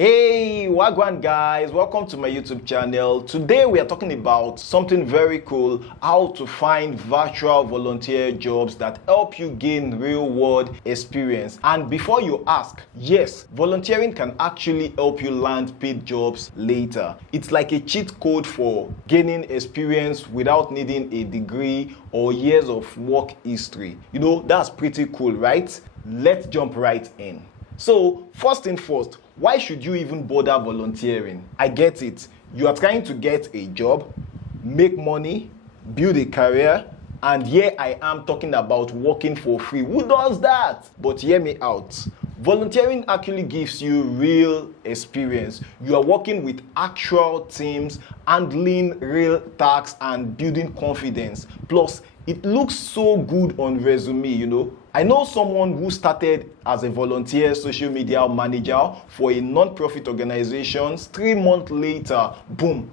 Hey, wagwan guys, welcome to my YouTube channel. Today we are talking about something very cool, how to find virtual volunteer jobs that help you gain real world experience. And before you ask, yes, volunteering can actually help you land paid jobs later. It's like a cheat code for gaining experience without needing a degree or years of work history. You know, that's pretty cool, right? Let's jump right in. So, first thing first, why should you even bother volunteering? I get it. You are trying to get a job, make money, build a career, and here I am talking about working for free. Who does that? But hear me out. Volunteering actually gives you real experience. You are working with actual teams, handling real tasks, and building confidence. Plus, it looks so good on resume, you know. I know someone who started as a volunteer social media manager for a non-profit organization. 3 months later, boom,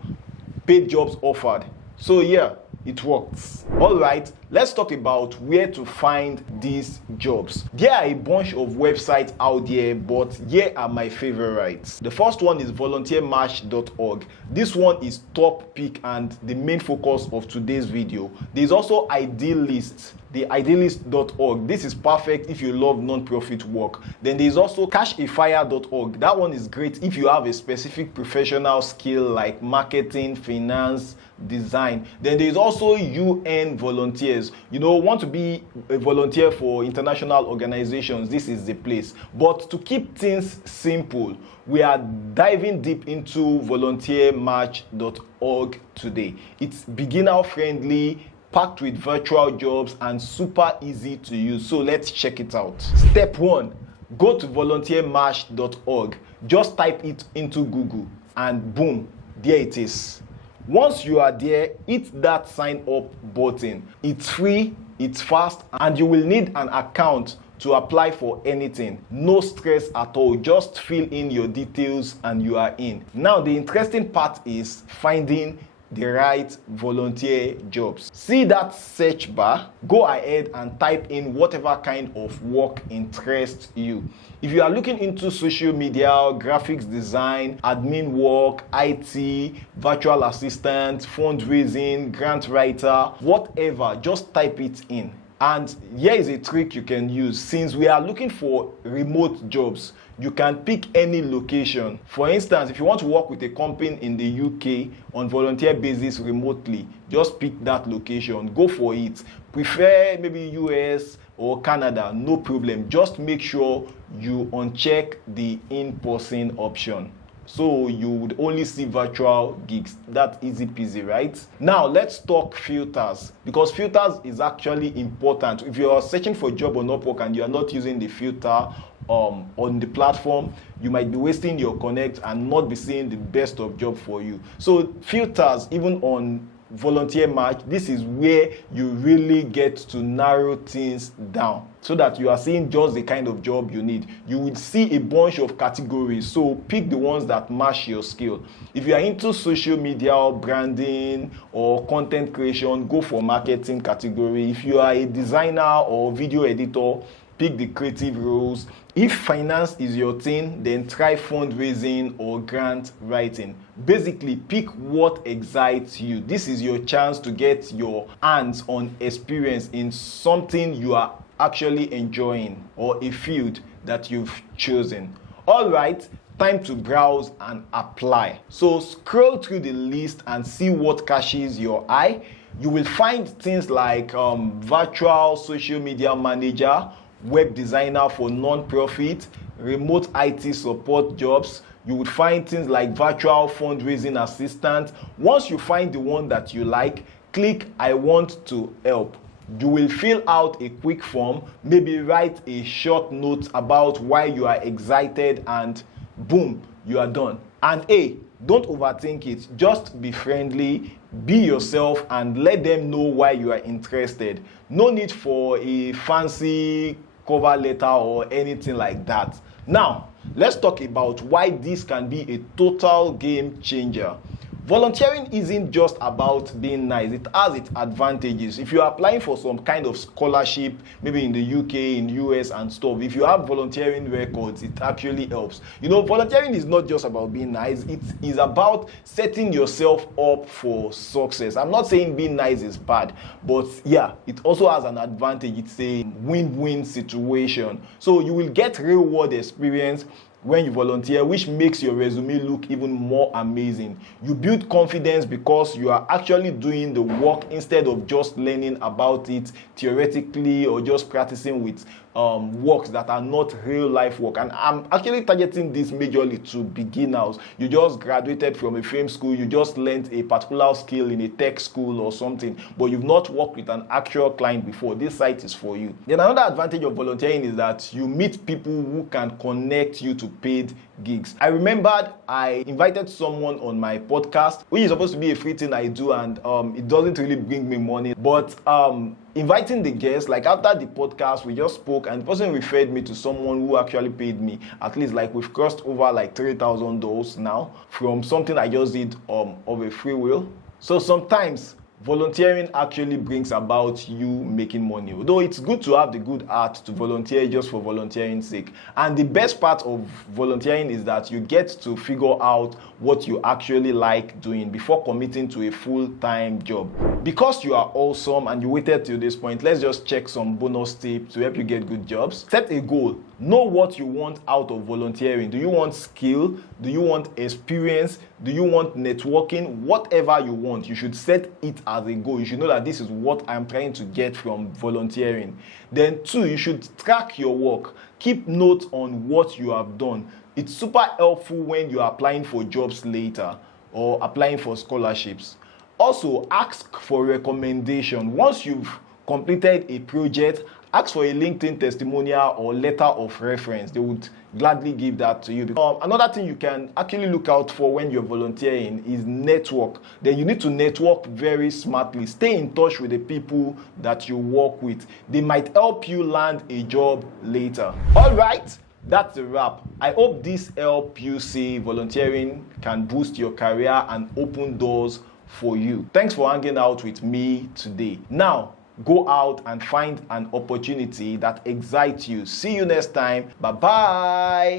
paid jobs offered. So yeah, it works. All right, let's talk about where to find these jobs. There are a bunch of websites out there, but here are my favorites. The first one is VolunteerMatch.org. This one is top pick and the main focus of today's video. There's also Idealist. The idealist.org. This is perfect if you love non-profit work. Then there's also cashafire.org. That one is great if you have a specific professional skill like marketing, finance, design. Then there's also UN volunteers. You know, want to be a volunteer for international organizations, this is the place. But to keep things simple, we are diving deep into volunteermatch.org today. It's beginner friendly, packed with virtual jobs and super easy to use. So let's check it out. Step 1, go to volunteermatch.org. Just type it into Google and boom, there it is. Once you are there, hit that sign up button. It's free, it's fast, and you will need an account to apply for anything. No stress at all. Just fill in your details and you are in. Now the interesting part is finding the right volunteer jobs. See that search bar? Go ahead and type in whatever kind of work interests you. If you are looking into social media, graphics design, admin work, IT, virtual assistant, fundraising, grant writer, whatever, just type it in. And here is a trick you can use. Since we are looking for remote jobs, you can pick any location. For instance, if you want to work with a company in the UK on volunteer basis remotely, just pick that location. Go for it. Prefer maybe US or Canada, no problem. Just make sure you uncheck the in-person option. So you would only see virtual gigs. That's easy peasy, right? Now let's talk filters, because filters is actually important. If you are searching for a job on Upwork and you are not using the filter on the platform, you might be wasting your connect and not be seeing the best of job for you. So filters, even on Volunteer Match, this is where you really get to narrow things down so that you are seeing just the kind of job you need. You will see a bunch of categories, so pick the ones that match your skill. If you are into social media, branding, or content creation, go for marketing category. If you are a designer or video editor, pick the creative roles. If finance is your thing, then try fundraising or grant writing. Basically, pick what excites you. This is your chance to get your hands on experience in something you are actually enjoying or a field that you've chosen. All right, time to browse and apply. So scroll through the list and see what catches your eye. You will find things like virtual social media manager, web designer for non-profit, remote IT support jobs. You would find things like virtual fundraising assistant. Once you find the one that you like, click I want to help. You will fill out a quick form, maybe write a short note about why you are excited, and boom, you are done. And hey, don't overthink it. Just be friendly, be yourself, and let them know why you are interested. No need for a fancy cover letter or anything like that. Now, let's talk about why this can be a total game changer. Volunteering isn't just about being nice, it has its advantages. If you're applying for some kind of scholarship, maybe in the UK, in US and stuff, if you have volunteering records, it actually helps. Volunteering is not just about being nice, it is about setting yourself up for success. I'm not saying being nice is bad, but yeah, it also has an advantage. It's a win-win situation. So you will get real world experience when you volunteer, which makes your resume look even more amazing. You build confidence because you are actually doing the work instead of just learning about it theoretically or just practicing with works that are not real life work. And I'm actually targeting this majorly to beginners. You just graduated from a film school, you just learned a particular skill in a tech school or something, but you've not worked with an actual client before. This site is for you. Then another advantage of volunteering is that you meet people who can connect you to paid gigs. I remembered I invited someone on my podcast, which is supposed to be a free thing I do, and it doesn't really bring me money, but inviting the guest, like after the podcast we just spoke and the person referred me to someone who actually paid me. At least like we've crossed over like $3,000 now from something I just did of a free will. So sometimes volunteering actually brings about you making money, although it's good to have the good heart to volunteer just for volunteering's sake. And the best part of volunteering is that you get to figure out what you actually like doing before committing to a full-time job. Because you are awesome and you waited till this point, let's just check some bonus tips to help you get good jobs. Set a goal. Know what you want out of volunteering. Do you want skill? Do you want experience? Do you want networking? Whatever you want, you should set it as a goal. You should know that this is what I'm trying to get from volunteering. Then 2, you should track your work. Keep notes on what you have done. It's super helpful when you're applying for jobs later or applying for scholarships. Also, ask for recommendation. Once you've completed a project, ask for a LinkedIn testimonial or letter of reference. They would gladly give that to you. Another thing you can actually look out for when you're volunteering is network. Then you need to network very smartly. Stay in touch with the people that you work with. They might help you land a job later. All right, that's a wrap. I hope this helped you see volunteering can boost your career and open doors for you. Thanks for hanging out with me today. Now, go out and find an opportunity that excites you. See you next time. Bye-bye.